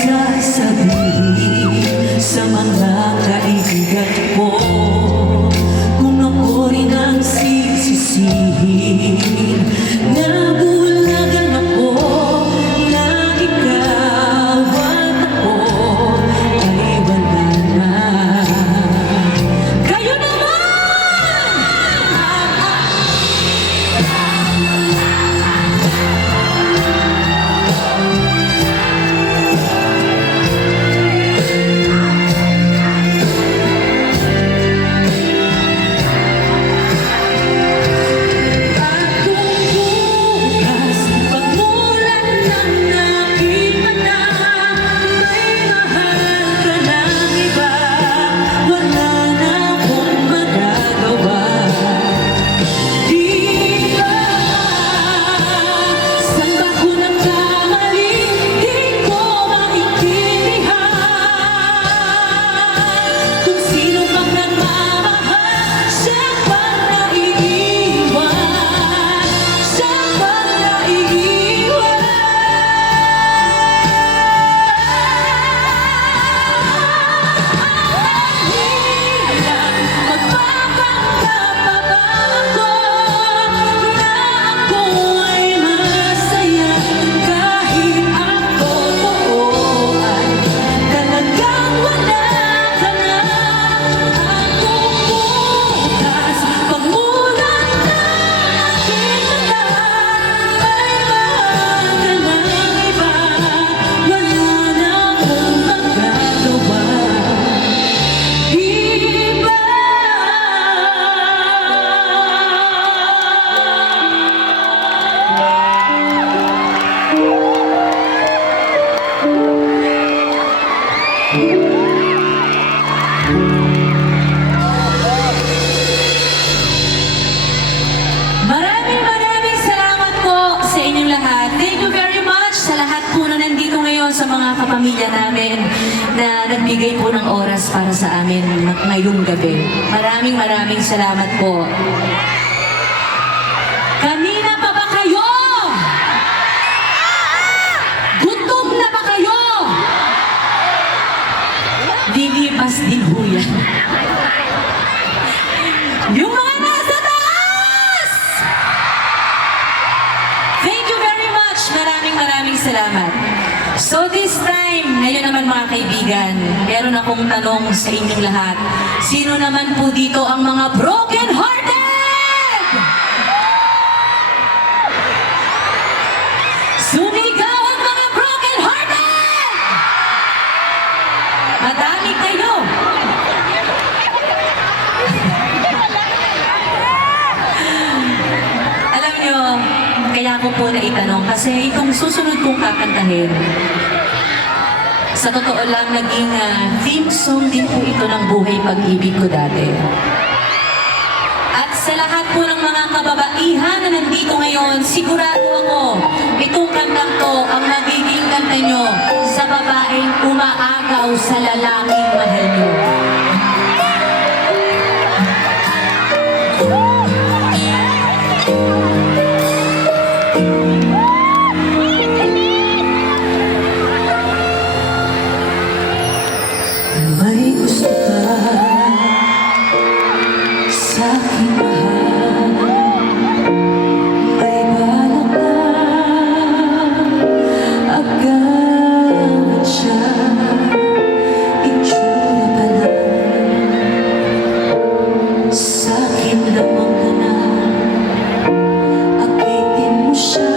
sasabihin sa mga kaibigan ko kung ako rin ang sisisihin? Nabulagan ako na ikaw at ako ay wala na. Kayo Maraming salamat po sa inyong lahat. Thank you very much sa lahat po na nandito ngayon, sa mga kapamilya namin na nagbigay po ng oras para sa amin ngayong gabi. Maraming salamat po. Kanina pa ba kayo? Gutom na ba kayo? Lilipas din ho yan. Yung mga nasa taas! Thank you very much. Maraming salamat. So this time, ngayon naman mga kaibigan, meron akong tanong sa inyong lahat. Sino naman po dito ang mga broken-hearted? Sumigaw ang mga broken-hearted! Madami kayo. Alam nyo, kaya ko po naitanong kasi itong susunod kong kakantahin, sa totoo lang, naging theme song din po ito ng buhay pag-ibig ko dati. At sa lahat po ng mga kababaihan na nandito ngayon, sigurado ako, itong kantang to ang magiging kanta nyo sa babaeng umaagaw sa lalaking mahal nyo. May gusto ka sa aking mahal, may balak na agawin siya, itsura pa lang, sa akin lamang ka na, akitin mo siya,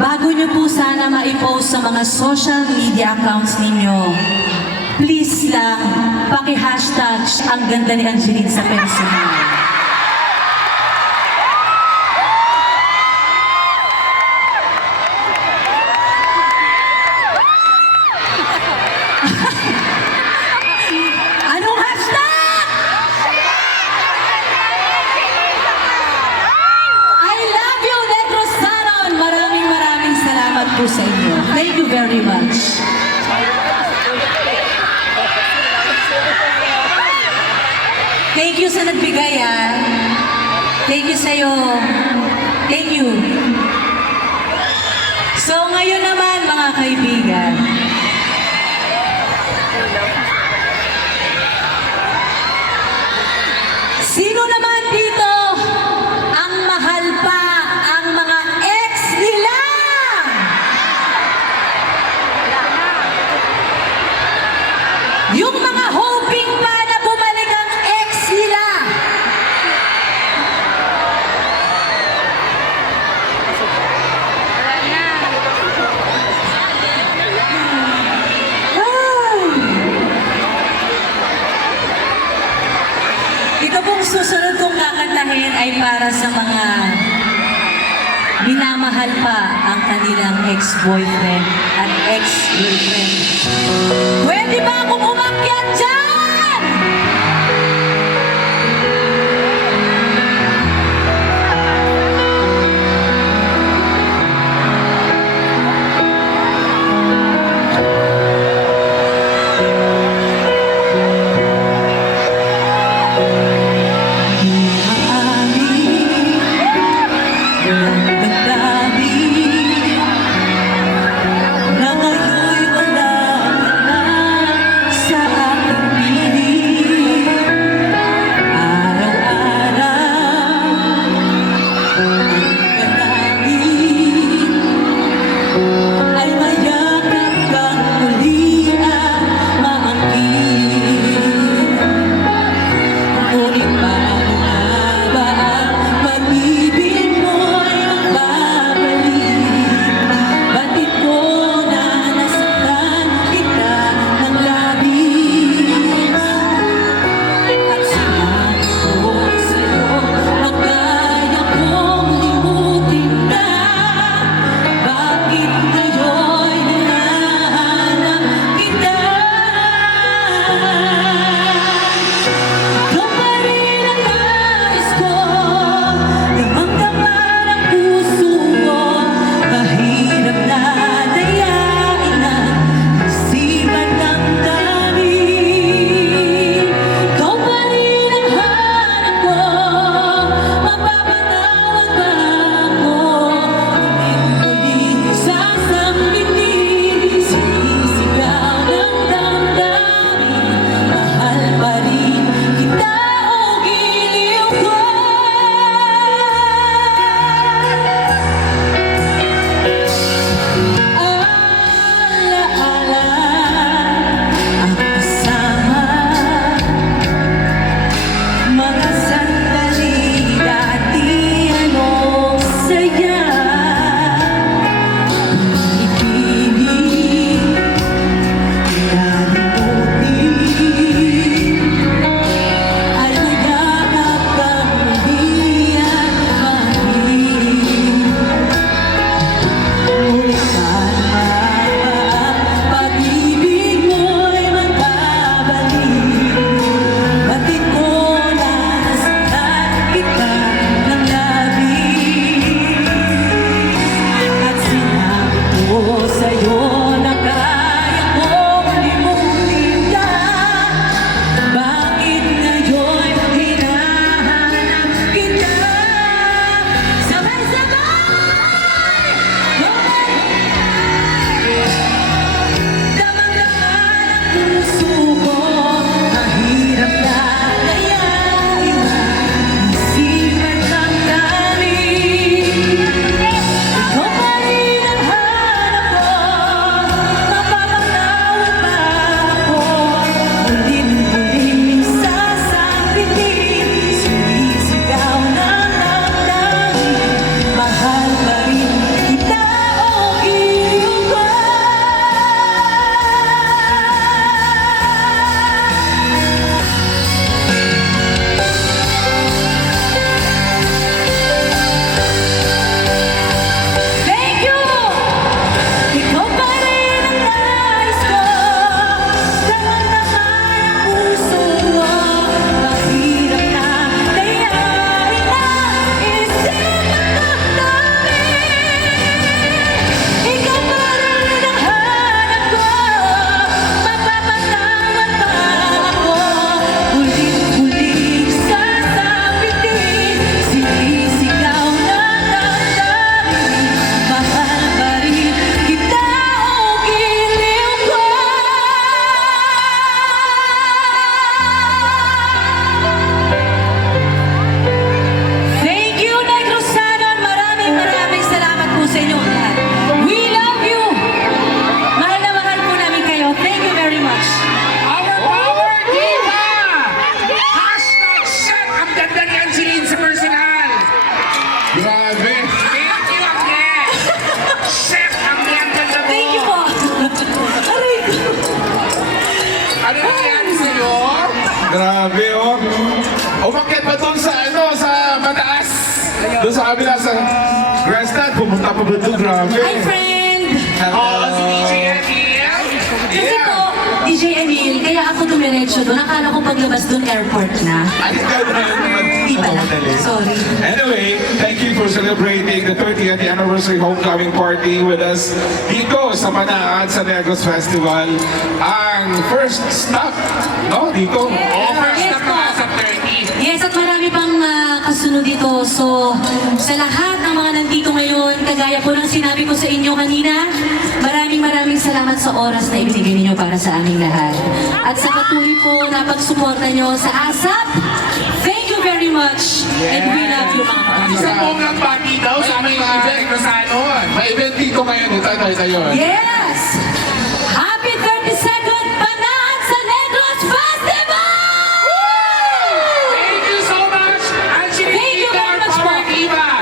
bago nyo po sana ma-post sa mga social media accounts ninyo, please lang, paki-hashtag ang ganda ni Angeline sa personal. Anong hashtag? I love you, Letro Saron! Maraming salamat po sa inyo. Thank you very much. Thank you sa nagbigay, ah. Thank you sa'yo. Thank you. So, ngayon naman, mga kaibigan, sino naman dito ang mahal pa ang mga ex nila? Yung mga hoping pa na bumalik ang ex nila. Ito pong susunod kong kakantahin ay para sa mga minamahal pa ang kanilang ex-boyfriend at ex-girlfriend. Pwede ba akong umakyat dyan? Sa Grabe, oh. Umakyat pa doon sa, sa mataas. Doon sa kabila sa Grandstand. Pumunta pa ba doon? Grabe. Hi, friend! Oh, si DJ Emil. Kasi po, DJ Emil, kaya ako dumiretso doon. Akala ko paglabas doon, airport na. Ay, Di pala. Sorry. Anyway, thank you for celebrating the 30th anniversary homecoming party with us dito sa Manaat sa Negros Festival. Ang first stop, no? Dito. Oh, first Yes na po. pa sa 30. Yes, at marami pang kasunod dito. So, sa lahat ng mga nandito ngayon, kagaya po ng sinabi ko sa inyo kanina, maraming salamat sa oras na ibinigay ninyo para sa aming lahat. At sa patuloy po na pagsuporta nyo sa ASAP, thank you very much. And we love you mga kapatid. Isang buong ng party daw sa aming mga Negrosanon. May event dito ngayon. Tayo. Yes! Happy 32nd Panaan sa Negros Festival! Thank you so much, Angeline. Thank you very much po.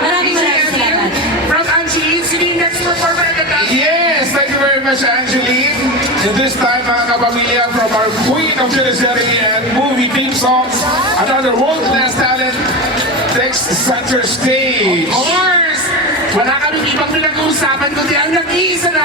Maraming salamat. From Angeline, sino yung next performer agad? Yes, thank you very much, Angeline. And this time, mga kapamilya, from our Queen of Teleserye and movie theme songs, another world-class talent takes center stage. Of course! Wala kaming ibang pinag-uusapan kundi ang nag-iisa na